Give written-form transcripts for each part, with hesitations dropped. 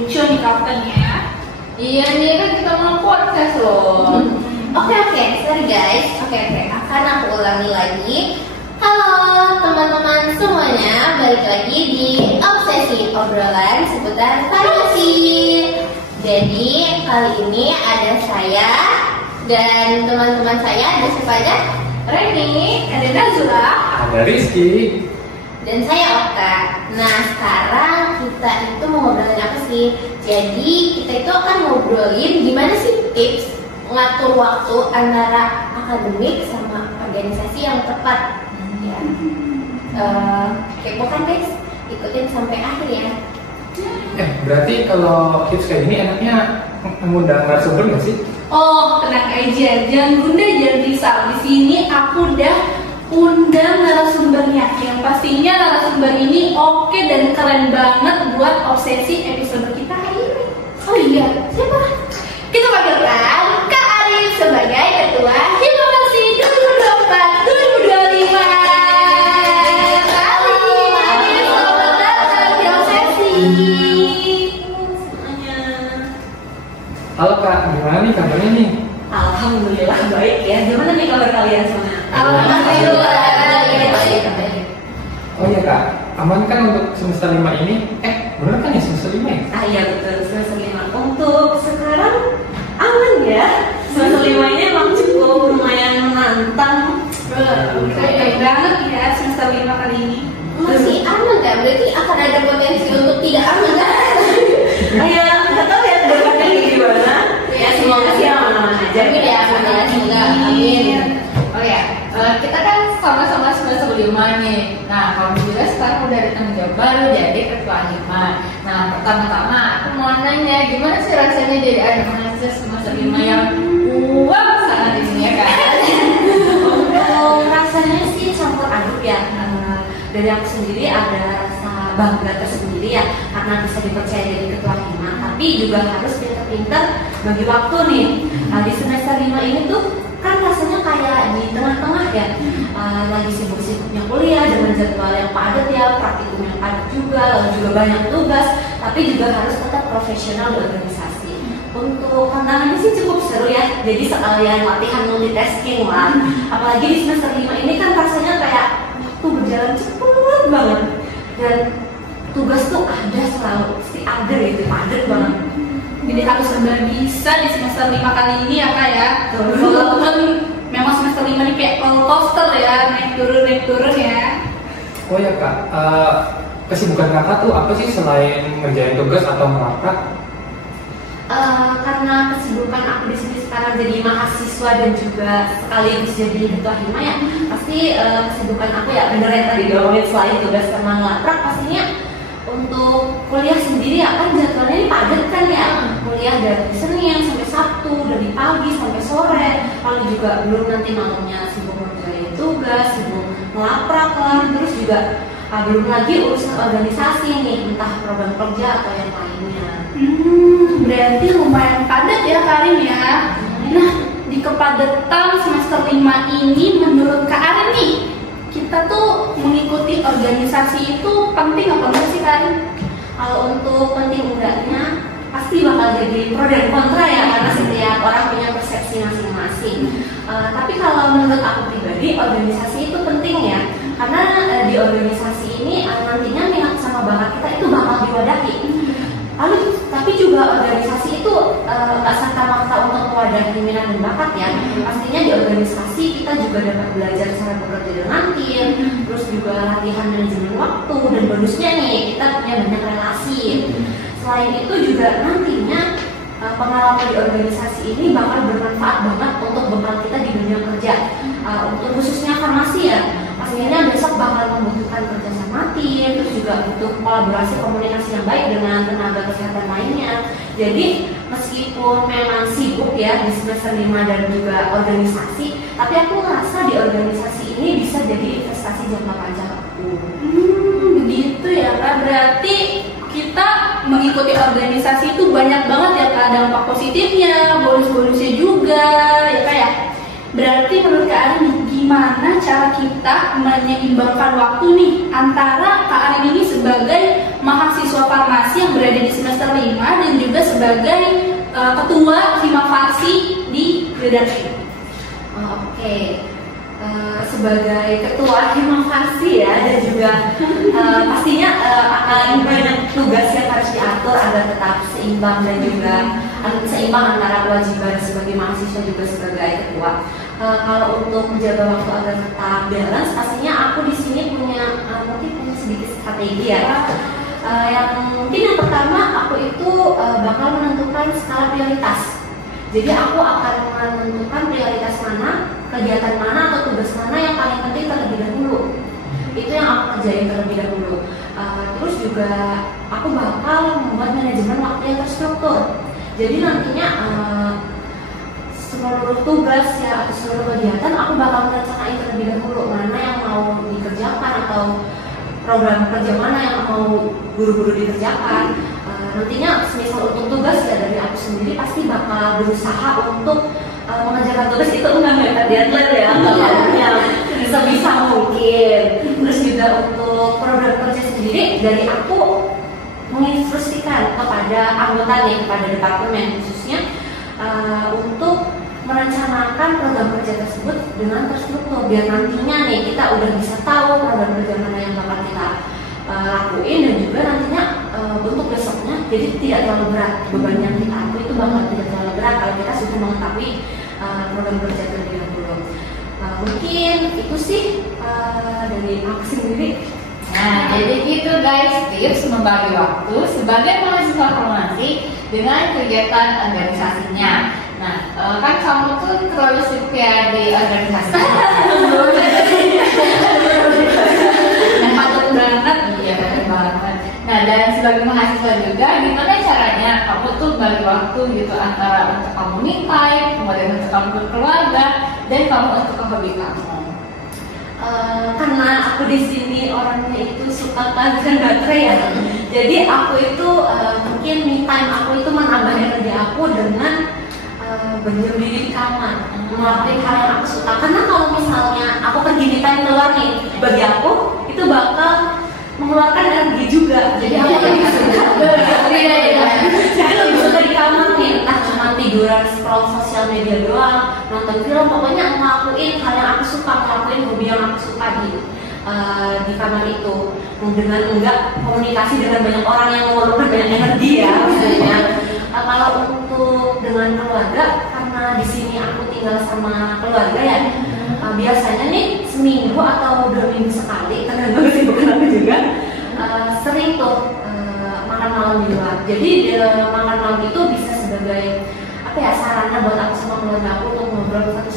lucu nih kaptennya. Iya nih kan kita mau podcast loh. Oke, sorry guys. Oke, akan aku ulangi lagi. Halo teman-teman semuanya, balik lagi di Obsesi, obrolan seputar farmasi. Jadi kali ini ada saya dan teman-teman saya, ada siapa aja? Reni, ada Nazula, Ada Rizky, dan saya Oka. Nah, sekarang kita itu mau ngobrolin apa sih? Jadi kita itu akan ngobrolin gimana sih tips ngatur waktu antara akademik sama organisasi yang tepat. Ya. Kepo kan guys? Ikutin sampai akhir ya. berarti kalau tips kayak gini enaknya mengundang narasumber nggak sih? Oh, tenang aja, jangan bunda, jangan risau. Di sini aku udah undang narasumbernya. Yang pastinya narasumber ini oke dan keren banget buat obsesi episode kita hari ini. Oh iya, siapa? Kita panggilkan Kak Arif sebagai Ketua Hipokrasi 2024-2025. Kak Arif, selamat datang di obsesi. Halo Kak, gimana nih kabarnya nih? Alhamdulillah baik ya. Gimana nih kabar kalian semuanya? Alhamdulillah. Baik. Oh iya Kak, aman kan untuk semester 5 ini? Bener kan ya semester 5 ya? Iya betul, semester 5. Untuk sekarang aman ya. Semester 5 ini emang cukup lumayan menantang. Keren banget ya semester 5 kali ini. Masih aman kan? Berarti akan ada potensi untuk tidak aman kan? Ya nggak tahu ya kedepannya gimana. Ya semoga sih aman-aman aja. Amin ya, amin ya, semoga amin. Oh ya, kita kan sama-sama semester 5 nih. Nah, kamu juga sekarang udah ada tanggung jawab baru jadi ketua hima. Nah, pertama-tama aku mau nanya, gimana sih rasanya jadi anak mahasiswa semester 5 yang uang sangat di sini ya kan? Untuk rasanya sih campur aduk ya. Dari aku sendiri ada rasa bangga tersendiri ya, karena bisa dipercaya jadi ketua hima. Tapi juga harus pintar-pintar bagi waktu nih. Di semester 5 ini tuh kan rasanya kayak di tengah-tengah ya, lagi sibuk-sibuknya kuliah dengan jadwal yang padat ya, praktikum yang padat juga, lalu juga banyak tugas, tapi juga harus tetap profesional di organisasi. Untuk tantangannya sih cukup seru ya, jadi sekalian latihan multitasking lah. Apalagi di semester 5 ini kan rasanya kayak waktu berjalan cepet banget, dan tugas tuh ada selalu, pasti ada gitu, padat banget. Jadi harus serba bisa di semester 5 kali ini ya kak ya. Walaupun memang semester 5 ini kayak roller coaster ya, naik turun ya. Oh ya Kak, kesibukan kakak tuh apa sih selain ngerjain tugas atau melaprak? Karena kesibukan aku di sini sekarang jadi mahasiswa dan juga sekaligus jadi ketua hima ya, pasti kesibukan aku ya bener yang tadi diomongin, selain tugas sama ngelaprak pastinya untuk kuliah sendiri ya kan jadwalnya ini padat kan ya, kuliah dari Senin sampai Sabtu, dari pagi sampai sore, lalu juga belum nanti malamnya sibuk ngerjain tugas, sibuk ngelaprak lah, terus juga belum lagi urusan organisasi nih, entah program kerja atau yang lainnya. Berarti lumayan padat ya Karin ya. Nah, di kepadatan semester 5 ini menurut Kak Arin nih, kita tuh mengikuti organisasi itu penting apa enggak sih Karin? Kalau untuk penting enggaknya pasti bakal jadi pro dan kontra ya, karena setiap orang punya persepsi masing-masing. Tapi kalau menurut aku pribadi, organisasi itu penting ya, karena di organisasi ini nantinya minat sama bakat kita itu bakal diwadahi. Lalu tapi juga organisasi itu nggak serta-merta untuk mewadahi minat dan bakat ya. Pastinya di organisasi kita juga dapat belajar cara bekerja dengan tim, terus juga latihan manajemen waktu, dan bonusnya nih kita punya banyak relasi. Selain itu juga nantinya pengalaman di organisasi ini bakal bermanfaat banget untuk bekal kita di dunia kerja. Untuk khususnya farmasi ya, pastinya besok bakal membutuhkan kerja sama tim, terus juga butuh kolaborasi komunikasi yang baik dengan tenaga kesehatan lainnya. Jadi meskipun memang sibuk ya di semester 5 dan juga organisasi, tapi aku ngerasa di organisasi ini bisa jadi investasi jangka panjang aku. Begitu ya Kak, berarti kita mengikuti organisasi itu banyak banget ya Kak, dampak positifnya, bonus-bonusnya juga ya Kak ya. Berarti menurut Kak Arin, gimana cara kita menyeimbangkan waktu nih antara Kak Arin ini sebagai mahasiswa farmasi yang berada di semester 5 dan juga sebagai ketua Himafarsi di redaksi. Oke. Sebagai ketua Himafarsi ya, dan juga pastinya akan banyak tugas yang harus diatur agar tetap seimbang dan juga seimbang antara kewajiban sebagai mahasiswa juga sebagai ketua. Kalau untuk menjaga waktu agar tetap balance, pastinya aku di sini punya mungkin punya sedikit strategi ya. Yang pertama aku itu bakal menentukan skala prioritas. Jadi aku akan menentukan prioritas mana, kegiatan mana atau tugas mana yang paling penting terlebih dahulu. Itu yang aku kerjain terlebih dahulu. Terus juga aku bakal membuat manajemen waktu yang terstruktur. Jadi nantinya seluruh tugas ya atau seluruh kegiatan aku bakal merencanain terlebih dahulu mana yang mau dikerjakan atau program kerja mana yang mau buru-buru dikerjakan. Nantinya semisal untuk tugas ya dari aku sendiri pasti bakal berusaha untuk mengerjakan tugas itu enggak mepet deadline ya, yang sebisa mungkin. Terus juga untuk program kerja sendiri dari aku menginstruksikan kepada anggota nih, kepada departemen khususnya untuk merencanakan program kerja tersebut dengan terstruktur biar nantinya nih kita udah bisa tahu program kerja mana yang bakal kita lakuin dan juga nantinya untuk besoknya jadi tidak terlalu berat beban yang kita aku itu bakal tidak terlalu berat kalau kita sudah mengetahui program kerja terlebih dahulu. Mungkin itu sih dari aku sendiri. Nah, jadi gitu guys, tips membagi waktu sebagai mahasiswa farmasi dengan kegiatan organisasinya. Nah, kan kamu tuh terlalu setia di organisasi. Yang patut banget. Iya, benar banget. Nah, dan sebagai mahasiswa juga, gimana caranya kamu tuh bagi waktu gitu antara untuk kamu me time, kemudian untuk kamu berkeluarga, dan kamu untuk hobi kamu. Karena aku di sini orangnya itu suka kehabisan baterai ya. Jadi aku itu mungkin me time aku itu menambah energi aku dengan berdiam diri di kamar, melakukan hal yang aku suka. Karena kalau misalnya aku pergi me time keluar nih, bagi aku itu bakal mengeluarkan energi juga. Jadi aku lebih suka jadi lebih suka di kamar nih, entah cuma tiduran, scroll sosial media doang, nonton film, pokoknya ngelakuin hal yang aku suka, ngelakuin hobi yang aku suka di kamar itu. Dengan enggak komunikasi dengan banyak orang yang mengeluarkan banyak energi ya maksudnya. Kalau untuk dengan keluarga, karena di sini aku tinggal sama keluarga ya, biasanya nih seminggu atau 2 minggu sekali, tergantung kesibukan aku juga, sering tuh makan malam di luar. Jadi makan malam itu bisa sebagai apa ya, sarana buat aku sama keluarga aku untuk ngobrol satu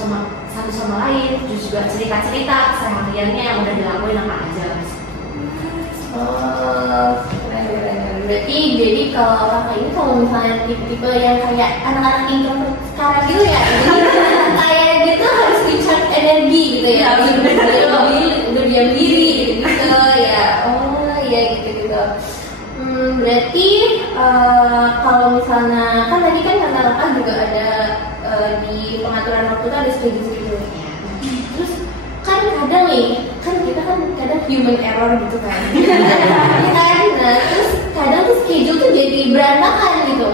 sama lain, terus juga cerita-cerita sehariannya yang udah dilakuin apa aja. Berarti jadi kalau orang kayak ini kalau misalnya tipe-tipe yang kayak anak-anak introvert sekarang gitu ya, kayak gitu harus recharge energi gitu ya, berdiam diri gitu ya. Oh ya gitu. Berarti kalau misalnya kan tadi kan kata juga ada di pengaturan waktu itu ada schedule-nya. Terus kan kadang nih, kan kita kan kadang human error gitu kan. Nah, terus kadang tuh schedule tuh jadi berantakan gitu.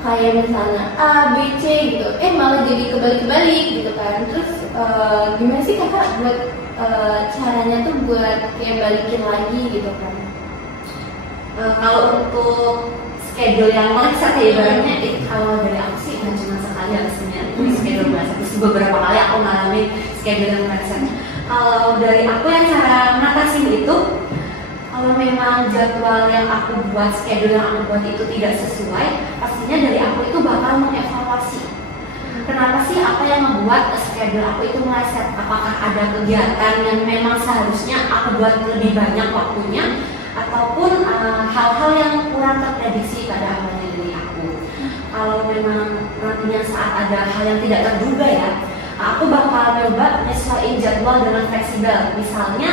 Kayak misalnya A, B, C gitu. Malah jadi kebalik-kebalik gitu kan. Terus gimana sih kakak buat caranya tuh buat kayak balikin lagi gitu kan? Kalau untuk schedule yang meleset ya ibaratnya, kalau dari aku sih nggak cuma sekali harusnya schedule meleset, terus beberapa kali aku ngalamin schedule yang meleset. Kalau dari aku yang cara ngatasin itu, kalau memang jadwal yang aku buat, schedule yang aku buat itu tidak sesuai, pastinya dari aku itu bakal mengevaluasi. Kenapa sih apa yang membuat schedule aku itu meleset? Apakah ada kegiatan yang memang seharusnya aku buat lebih banyak waktunya, ataupun hal-hal yang kurang terprediksi pada awalnya dari aku. Kalau memang nantinya saat ada hal yang tidak terduga ya, aku bakal coba nyesuaiin jadwal dengan fleksibel. Misalnya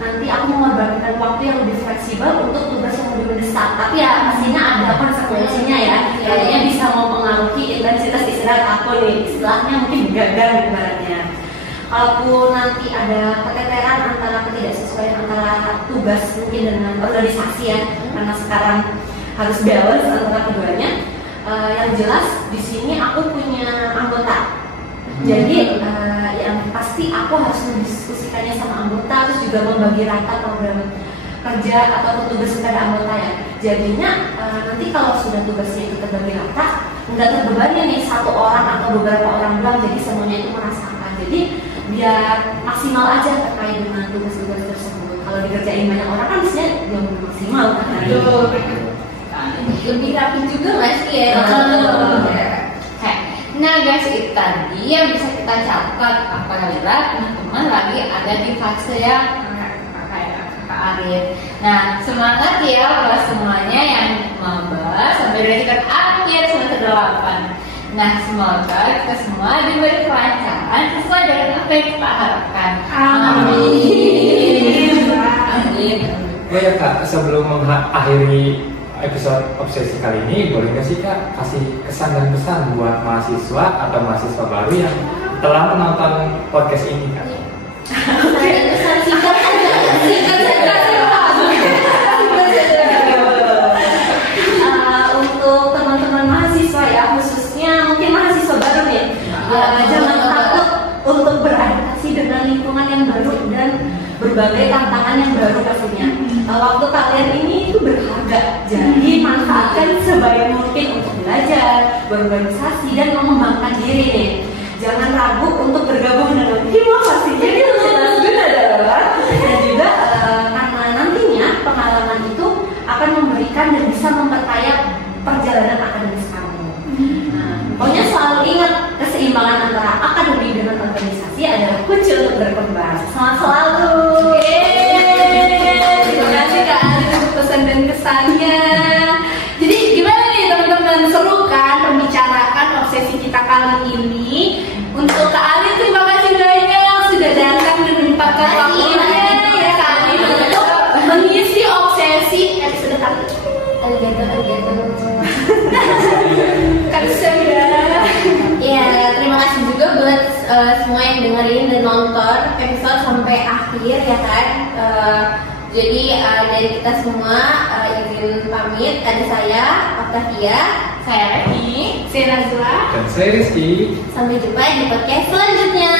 nanti aku mengorbankan waktu yang lebih fleksibel untuk tugas yang lebih mendesak. Tapi ya pastinya ada konsekuensinya ya. Kayaknya bisa mempengaruhi intensitas istirahat aku nih. Istilahnya mungkin begadang ibaratnya. Kalaupun nanti ada keteteran antara ketidaksesuaian antara tugas mungkin dengan organisasi ya, karena sekarang harus balance antara keduanya. Yang jelas di sini aku punya anggota. Jadi yang pasti aku harus mendiskusikannya sama anggota, terus juga membagi rata program kerja atau tugas kepada anggota ya. Jadinya nanti kalau sudah tugasnya itu terbagi rata, nggak terbebani nih satu orang atau beberapa orang doang, jadi semuanya itu merasakan. Jadi biar maksimal aja terkait dengan tugas-tugas tersebut. Kalau dikerjain banyak orang kan biasanya jauh lebih maksimal kan. Lebih rapi juga mas ya. Nah guys, itu tadi yang bisa kita catat. Apabila teman-teman lagi ada di fase yang Kak Arif. Nah semangat ya buat semuanya yang maba sampai dari tingkat akhir semester 8. Nah semoga kita semua diberi kelancaran sesuai dengan apa yang kita harapkan. Amin. Amin. Oh ya Kak, sebelum mengakhiri episode obsesi kali ini, boleh nggak sih Kak kasih kesan dan pesan buat mahasiswa atau mahasiswa baru yang telah menonton podcast ini Kak? Pesan singkat aja. Singkat saja. Untuk teman-teman mahasiswa ya, khususnya mungkin mahasiswa baru nih, jangan takut untuk beradaptasi dengan lingkungan yang baru dan berbagai tantangan yang baru pastinya. Waktu kalian ini itu berharga, jadi manfaatkan sebaik mungkin untuk belajar, berorganisasi dan mengembangkan diri nih. Jangan ragu untuk bergabung dengan tim pastinya di Universitas Gunadharma, dan juga karena nantinya pengalaman itu akan memberikan dan bisa memperkaya perjalanan akademis kamu. Nah, pokoknya selalu ingat keseimbangan antara akademik dengan organisasi adalah kunci untuk berkembang. Semangat selalu. Terima kasih Kak Arif untuk pesan dan kesannya. Jadi gimana nih teman-teman, seru kan pembicaraan obsesi kita kali ini. Untuk Kak Arif terima kasih banyak sudah datang dan menyempatkan waktunya ya Kak Arif untuk mengisi obsesi episode kali ini. Ya, terima kasih juga buat semua yang dengerin dan nonton episode sampai akhir ya kan. Jadi dari kita semua izin pamit. Tadi saya Octavia, Saya Reni. Saya Nazla. Dan saya Rizky. sampai jumpa di podcast selanjutnya.